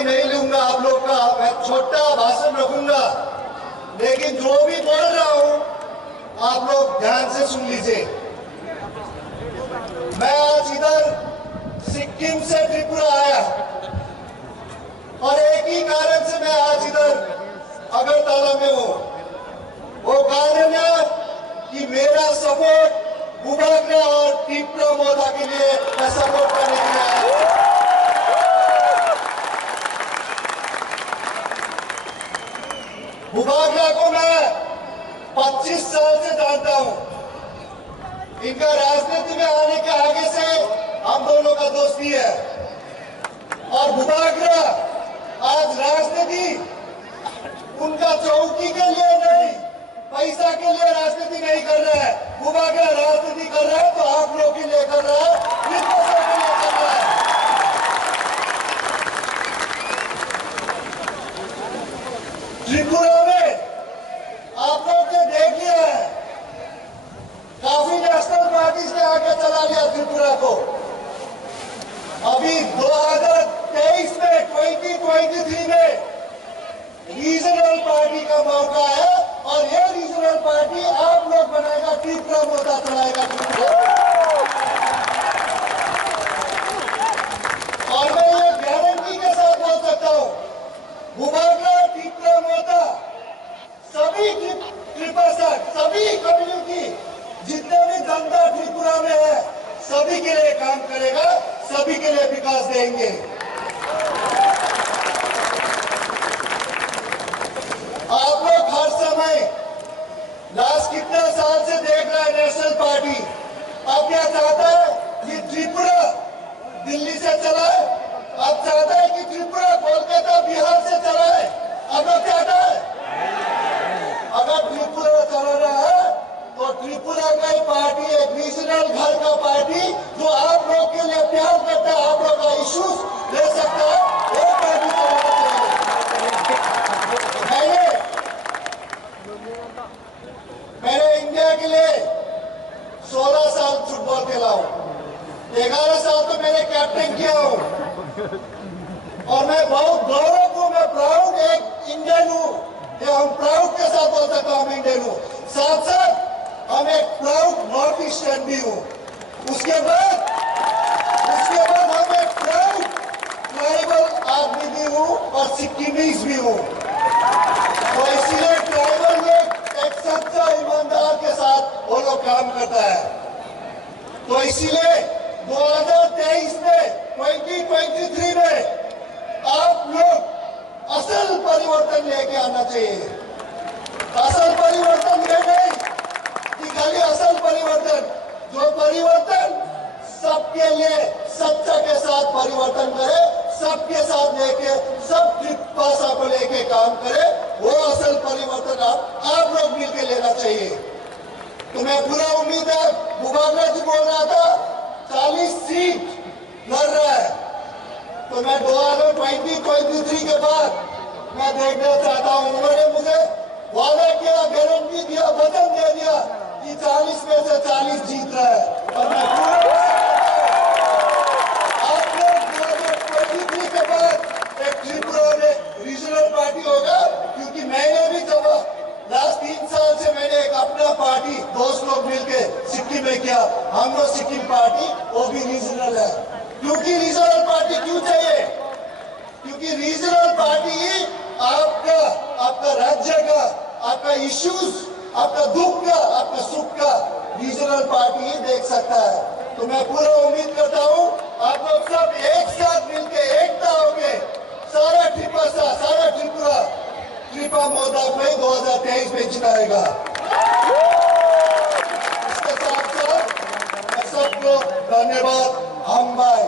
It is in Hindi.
समय नहीं लूंगा आप लोग का, मैं छोटा भाषण रखूंगा, लेकिन जो भी बोल रहा हूं आप लोग ध्यान से सुन लीजिए। मैं आज इधर सिक्किम से त्रिपुरा आया और एक ही कारण से मैं आज इधर अगरतला में हूं। वो कारण है कि मेरा सपोर्ट भूभागरा और त्रिपुरा मोदा के लिए मैं सपोर्ट करने के लिए आया। भूभागरा को मैं 25 साल से जानता हूं। इनका राजनीति में आने के आगे से हम दोनों का दोस्ती है और भूभागरा आज राजनीति उनका चौकी के लिए नहीं, पैसा के लिए राजनीति नहीं कर रहा है। भूभागरा राजनीति कर रहा है तो आप लोग के लिए कर रहा है, त्रिपुरा के लिए कर रहा है। त्रिपुरा में आप लोग ने देख लिया है, काफी नेशनल पार्टी ने आगे चला लिया त्रिपुरा को। अभी 2023 में 2023 में रीजनल पार्टी का मौका है और ये रीजनल पार्टी आप लोग बनाएगा, त्रिपुरा मोदा चलाएगा त्रिपुरा। और मैं ये गारंटी के साथ बोल सकता हूं, भूभागरा त्रिपुरा मोदा सभी सभी कम्युनिटी जितने भी जनता त्रिपुरा में है सभी के लिए काम करेगा, सभी के लिए विकास देंगे। आप लोग हर समय लास्ट कितने साल से देख रहे हैं नेशनल पार्टी अब क्या चाहता है कि त्रिपुरा दिल्ली से चलाए, अब चाहता है कि त्रिपुरा कोलकाता बिहार से चलाए। अब चाहता है अगर त्रिपुरा चला रहा है तो त्रिपुरा का ही पार्टी, एक रीजनल घर का पार्टी जो आप लोग के लिए प्यार करता है, आप लोग का इश्यूज ले सकता है, वो पार्टी चलाना चाहिए। मैंने इंडिया के लिए 16 साल फुटबॉल खेला हूं, 11 साल तो मैंने कैप्टन किया हूं और मैं बहुत गौरव हूं, मैं प्राउड एक इंडियन हूं। हम प्राउड के साथ बोल सकता हूं हम इंडियन हूं, साथ साथ हम एक प्राउड नॉर्थ ईस्टर्न भी हूं। उसके बाद हम एक प्राउड ट्राइबल आदमी भी हूं और सिक्किमीज भी हूं। तो इसीलिए ट्राइबल लोग एक सच्चा ईमानदार के साथ वो लोग काम करता है। तो इसीलिए 2023 में 2023 में आप लोग असल परिवर्तन लेके आना चाहिए। असल परिवर्तन ये नहीं कि खाली असल परिवर्तन, जो परिवर्तन सबके लिए सच्चा के साथ परिवर्तन करे, सबके साथ लेके सब भाषा को लेके काम करे, वो असल परिवर्तन आप लोग मिलकर लेना चाहिए। तो मैं पूरा उम्मीद है, भूभागरा जी बोल रहा था 40 सीट लड़ रहा है, तो मैं 2023 के बाद मैं देखना चाहता हूं। उन्होंने मुझे वादा किया, गारंटी दिया, वचन दे दिया कि 40 में से 40 जीत रहा है और मैं आप लोग 2023 के बाद एक त्रिपुरा में रीजनल पार्टी होगा, क्योंकि मैंने भी जब लास्ट 3 साल से मैंने एक अपना पार्टी दोस्त लोग मिलकर सिक्किम में किया, हम लोग सिक्किम पार्टी वो भी रीजनल है। क्योंकि रीजनल पार्टी क्यों चाहिए? क्योंकि रीजनल पार्टी ही आपका राज्य का, आपका इश्यूज, आपका दुख का, आपका सुख का रीजनल पार्टी ही देख सकता है। तो मैं पूरा उम्मीद करता हूं आप लोग सब एक साथ मिलकर एकता होके सारा त्रिपुरा मोदा को 2023 में जिताएगा। इसके साथ साथ सबको धन्यवाद। हम भाई